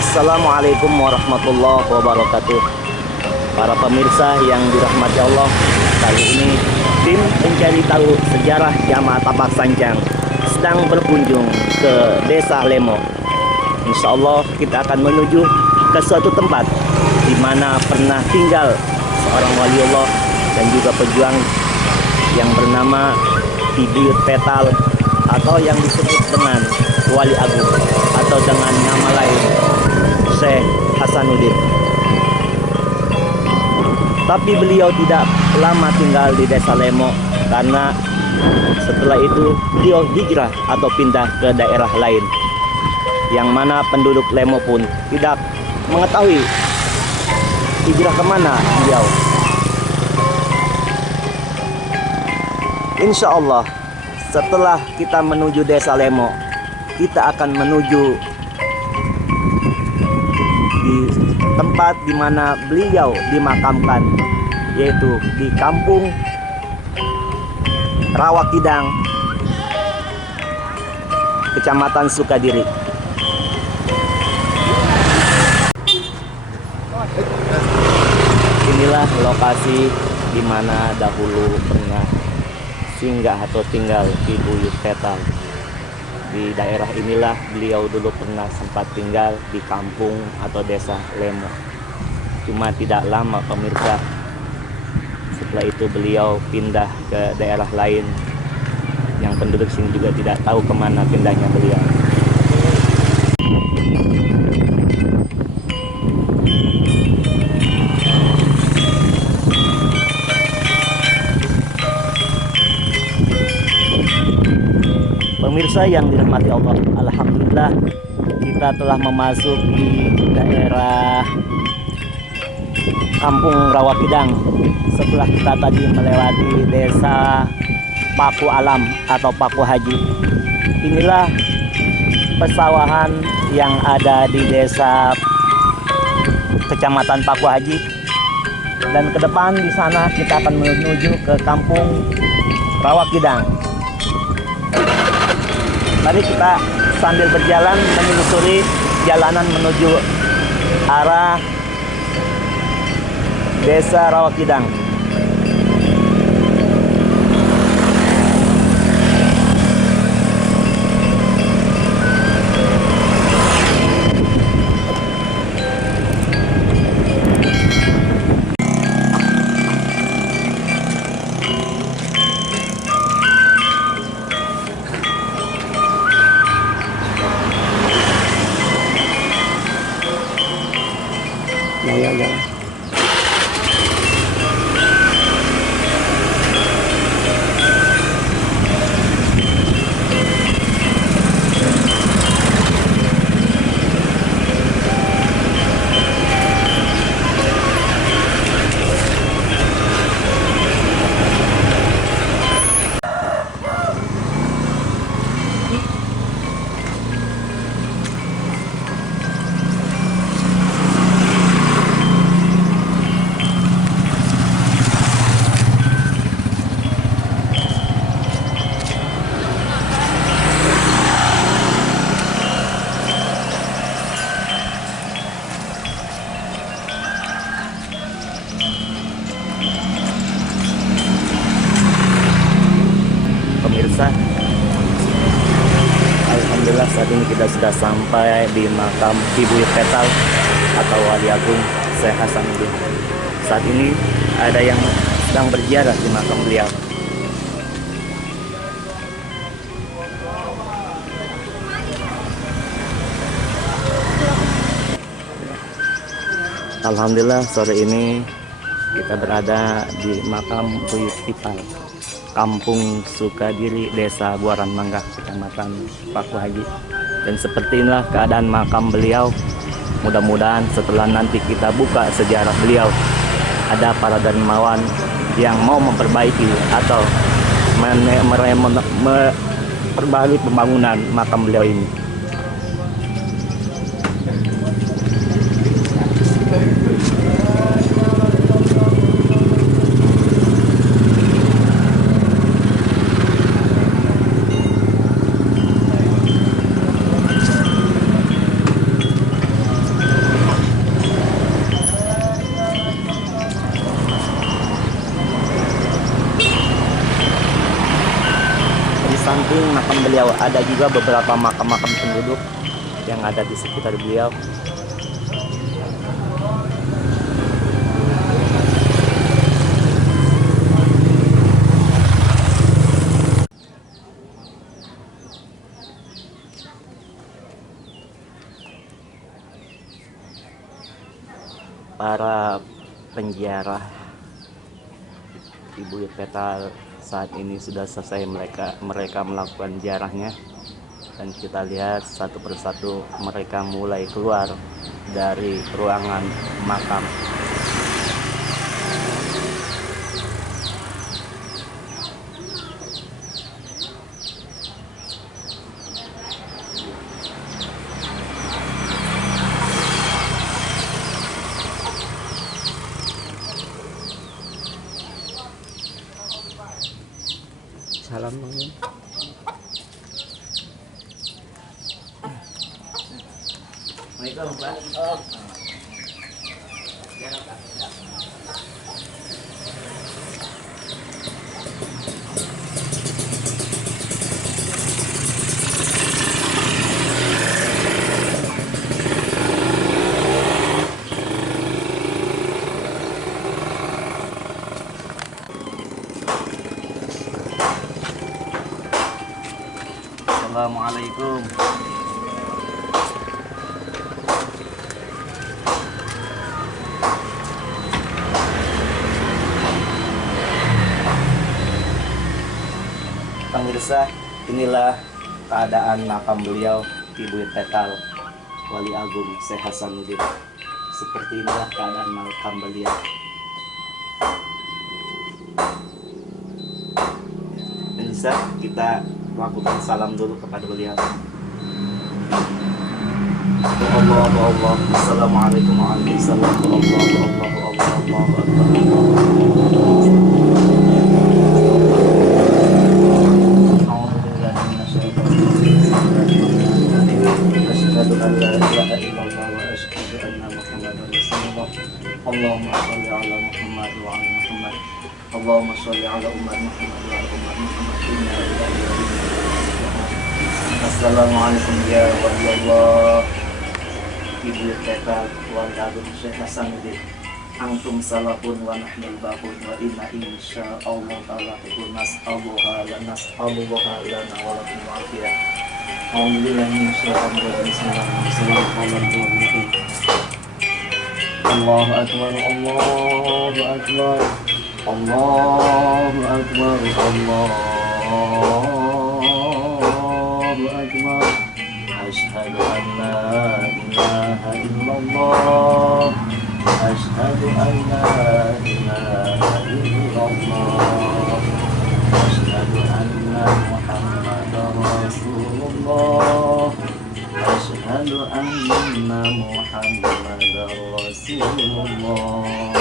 Assalamualaikum warahmatullahi wabarakatuh. Para pemirsa yang dirahmati Allah, kali ini tim pencari tahu sejarah Jamaah Tapak Sancang sedang berkunjung ke Desa Lemo. Insya Allah kita akan menuju ke suatu tempat di mana pernah tinggal seorang waliullah dan juga pejuang yang bernama Ki Buyut Petal, atau yang disebut dengan Wali Agung, atau dengan nama lain Syekh Hasanuddin. Tapi beliau tidak lama tinggal di Desa Lemo, karena setelah itu beliau hijrah atau pindah ke daerah lain, yang mana penduduk Lemo pun tidak mengetahui hijrah kemana beliau. Insya Allah setelah kita menuju Desa Lemo, kita akan menuju di tempat di mana beliau dimakamkan, yaitu di Kampung Rawakidang, Kecamatan Sukadiri. Inilah lokasi di mana dahulu pernah singgah atau tinggal Ki Buyut Petal. Di daerah inilah beliau dulu pernah sempat tinggal di kampung atau Desa Lemo. Cuma tidak lama pemirsa, setelah itu beliau pindah ke daerah lain, yang penduduk sini juga tidak tahu kemana pindahnya beliau. Pemirsa yang dirahmati Allah, alhamdulillah kita telah memasuki daerah Kampung Rawakidang. Setelah kita tadi melewati Desa Paku Alam atau Paku Haji, inilah pesawahan yang ada di desa Kecamatan Paku Haji. Dan ke depan di sana kita akan menuju ke Kampung Rawakidang. Mari kita sambil berjalan menelusuri jalanan menuju arah Desa Rawakidang. Ya. Pemirsa, alhamdulillah saat ini kita sudah sampai di makam Ki Buyut Petal atau Wali Agung Syekh Hasanuddin. Saat ini ada yang sedang berziarah di makam beliau. Alhamdulillah sore ini kita berada di makam Buyut Petal, Kampung Sukadiri, Desa Buaran Mangga, Kecamatan Paku Haji. Dan seperti inilah keadaan makam beliau. Mudah-mudahan setelah nanti kita buka sejarah beliau, ada para dermawan yang mau memperbaiki atau memperbaharui pembangunan makam beliau ini. samping makam beliau ada juga beberapa makam-makam penduduk yang ada di sekitar beliau. Para penziarah di Buyut Petal saat ini sudah selesai mereka melakukan ziarahnya, dan kita lihat satu persatu mereka mulai keluar dari ruangan makam. Salam dong. Assalamualaikum, Pak. Assalamualaikum. Pemirsa, inilah keadaan makam beliau di Buyut Petal, Wali Agung Syekh Hasanuddin. Seperti inilah keadaan makam beliau. Pemirsa, kita lakukan salam dulu kepada beliau. Allah. Assalamualaikum warahmatullahi Allahumma sholli ala Muhammad wa ala Muhammad. Allahumma sholli ala umat Muhammad wa ala umat Muhammad. Assalamualaikum ya waliyallah. Ibu Petal Wali Agung Syekh Hasanuddin. Antum salafun wa nahnul baqun wa inna insyaallah ta'ala nas'aluha lana wa lakum afiyah. Alhamdulillah insyaallah bismillahirrahmanirrahim. Allahu akbar, Allahu akbar, Allahu akbar, Allahu akbar. Asyhadu an la ilaha illallah, asyhadu an la ilaha illallah, asyhadu anna Muhammadar Rasulullah, asyhadu anna Muhammadar Rasulullah.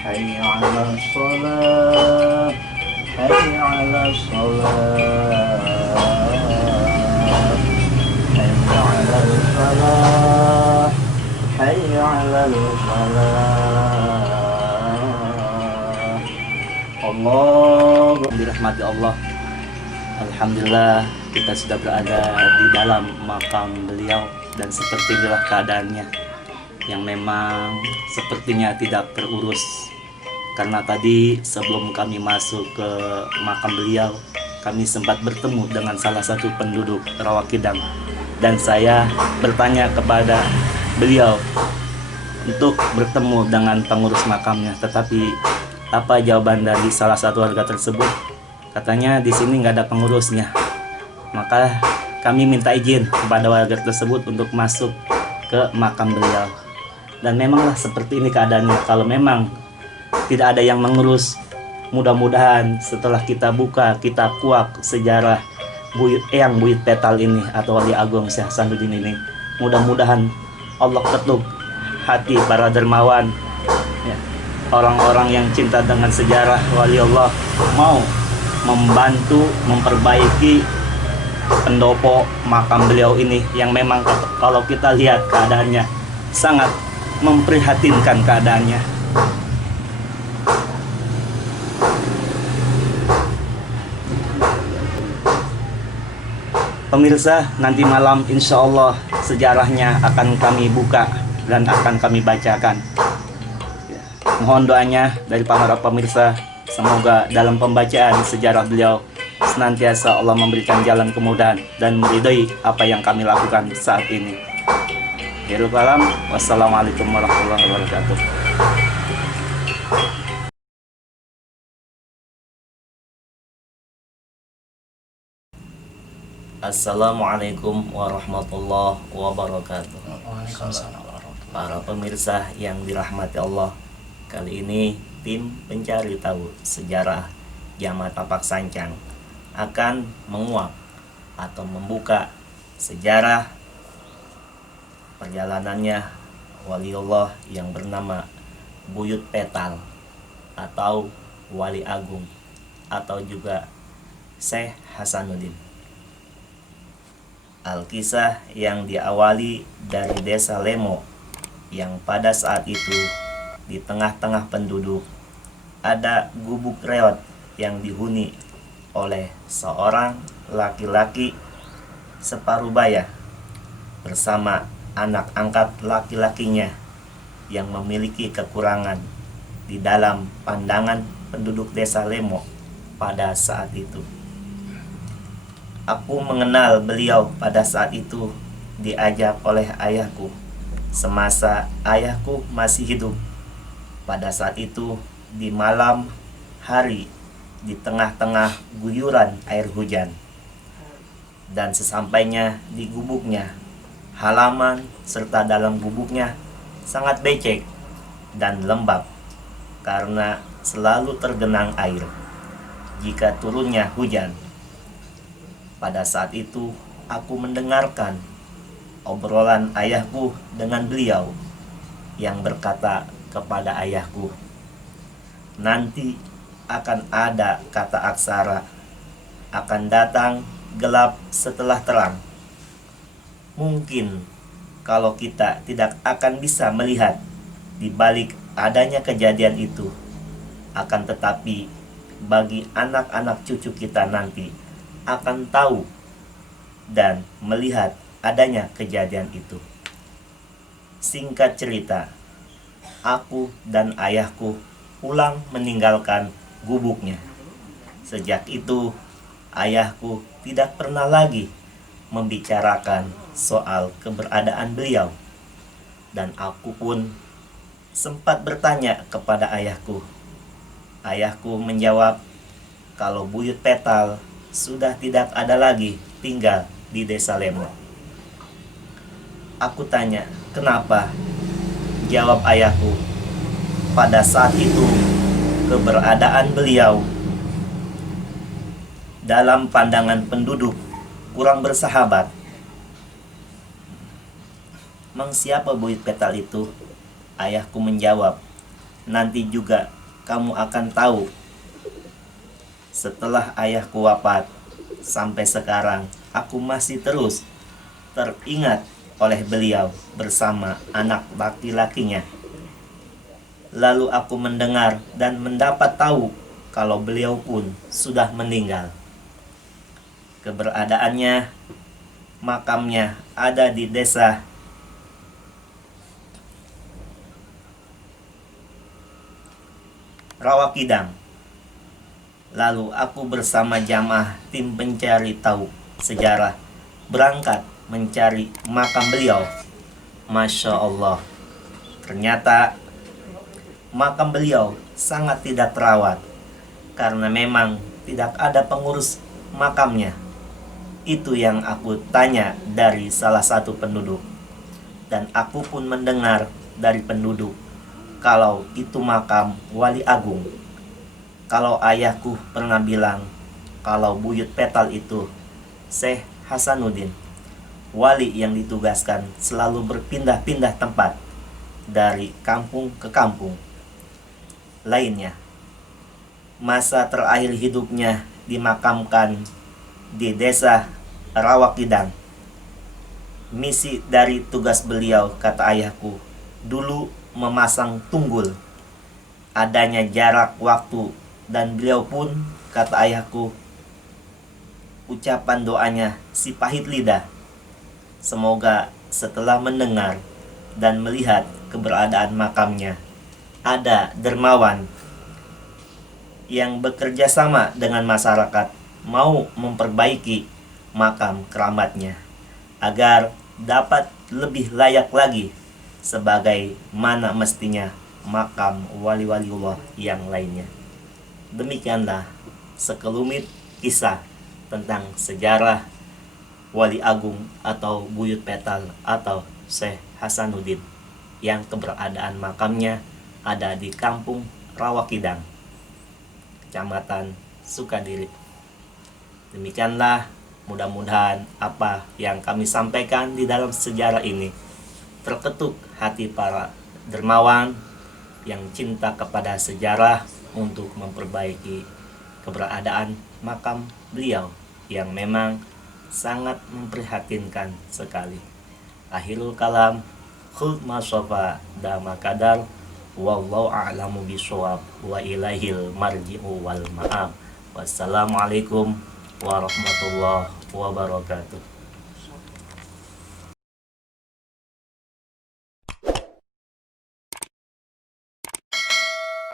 Hayya 'alas shalah, hayya 'alas shalah, hayya 'alal falah, hayya 'alal falah. Allah dirahmati Allah. Alhamdulillah kita sudah berada di dalam makam beliau, dan seperti inilah keadaannya yang memang sepertinya tidak terurus. Karena tadi sebelum kami masuk ke makam beliau, kami sempat bertemu dengan salah satu penduduk Rawakidang, dan saya bertanya kepada beliau untuk bertemu dengan pengurus makamnya. Tetapi apa jawaban dari salah satu warga tersebut? Katanya di sini nggak ada pengurusnya. Maka kami minta izin kepada warga tersebut untuk masuk ke makam beliau. Dan memanglah seperti ini keadaannya. Kalau memang tidak ada yang mengurus, mudah-mudahan setelah kita buka kitab kuak sejarah Eyang Buyut Petal ini atau Wali Agung Syekh Hasanuddin ini, mudah-mudahan Allah ketuk hati para dermawan, ya, orang-orang yang cinta dengan sejarah wali Allah, mau membantu memperbaiki pendopo makam beliau ini yang memang kalau kita lihat keadaannya sangat memprihatinkan keadaannya. Pemirsa, nanti malam insya Allah sejarahnya akan kami buka dan akan kami bacakan. Mohon doanya dari para pemirsa, semoga dalam pembacaan sejarah beliau senantiasa Allah memberikan jalan kemudahan dan meridai apa yang kami lakukan saat ini. Akhirul kalam, wassalamualaikum warahmatullahi wabarakatuh. Assalamualaikum warahmatullahi wabarakatuh. Para pemirsa yang dirahmati Allah, kali ini tim pencari tahu sejarah Jamaah Tapak Sancang akan menguak atau membuka sejarah perjalanannya waliullah yang bernama Buyut Petal atau Wali Agung atau juga Syekh Hasanuddin. Alkisah yang diawali dari desa Lemo yang pada saat itu di tengah-tengah penduduk ada gubuk reot yang dihuni oleh seorang laki-laki separuh baya bersama anak angkat laki-lakinya yang memiliki kekurangan di dalam pandangan penduduk desa Lemo pada saat itu. Aku mengenal beliau pada saat itu diajak oleh ayahku semasa ayahku masih hidup. Pada saat itu di malam hari di tengah-tengah guyuran air hujan. Dan sesampainya di gubuknya, halaman serta dalam gubuknya sangat becek dan lembab karena selalu tergenang air jika turunnya hujan. Pada saat itu aku mendengarkan obrolan ayahku dengan beliau yang berkata kepada ayahku, nanti akan ada kata aksara, akan datang gelap setelah terang. Mungkin kalau kita tidak akan bisa melihat di balik adanya kejadian itu, akan tetapi bagi anak-anak cucu kita nanti akan tahu dan melihat adanya kejadian itu. Singkat cerita, aku dan ayahku pulang meninggalkan gubuknya. Sejak itu, ayahku tidak pernah lagi membicarakan soal keberadaan beliau. Dan aku pun sempat bertanya kepada ayahku. Ayahku menjawab kalau Buyut Petal sudah tidak ada lagi tinggal di desa Lemo. Aku tanya, kenapa? Jawab ayahku, pada saat itu keberadaan beliau dalam pandangan penduduk kurang bersahabat. Mang siapa Buyut Petal itu? Ayahku menjawab, nanti juga kamu akan tahu. Setelah ayahku wafat, sampai sekarang aku masih terus teringat oleh beliau bersama anak laki-lakinya. Lalu aku mendengar dan mendapat tahu kalau beliau pun sudah meninggal. Keberadaannya, makamnya ada di desa Rawakidang. Lalu aku bersama jamaah tim pencari tahu sejarah berangkat mencari makam beliau. Masya Allah, ternyata makam beliau sangat tidak terawat karena memang tidak ada pengurus makamnya. Itu yang aku tanya dari salah satu penduduk. Dan aku pun mendengar dari penduduk kalau itu makam Wali Agung. Kalau ayahku pernah bilang kalau Buyut Petal itu Syekh Hasanuddin, wali yang ditugaskan selalu berpindah-pindah tempat dari kampung ke kampung lainnya. Masa terakhir hidupnya dimakamkan di desa Rawakidang. Misi dari tugas beliau, kata ayahku, dulu memasang tunggul. Adanya jarak waktu dan beliau pun, kata ayahku, ucapan doanya si pahit lidah. Semoga setelah mendengar dan melihat keberadaan makamnya, ada dermawan yang bekerja sama dengan masyarakat mau memperbaiki makam keramatnya agar dapat lebih layak lagi sebagai mana mestinya makam wali-waliullah yang lainnya. Demikianlah sekelumit kisah tentang sejarah Wali Agung atau Buyut Petal atau Syekh Hasanuddin yang keberadaan makamnya ada di Kampung Rawakidang, Kecamatan Sukadiri. Demikianlah, mudah-mudahan apa yang kami sampaikan di dalam sejarah ini terketuk hati para dermawan yang cinta kepada sejarah untuk memperbaiki keberadaan makam beliau yang memang sangat memprihatinkan sekali. Akhirul kalam, khul masofa dama kadar, wallahu a'lamu bishawab, wa ilaihil marji'u wal ma'ab. Wassalamualaikum warahmatullahi wabarakatuh.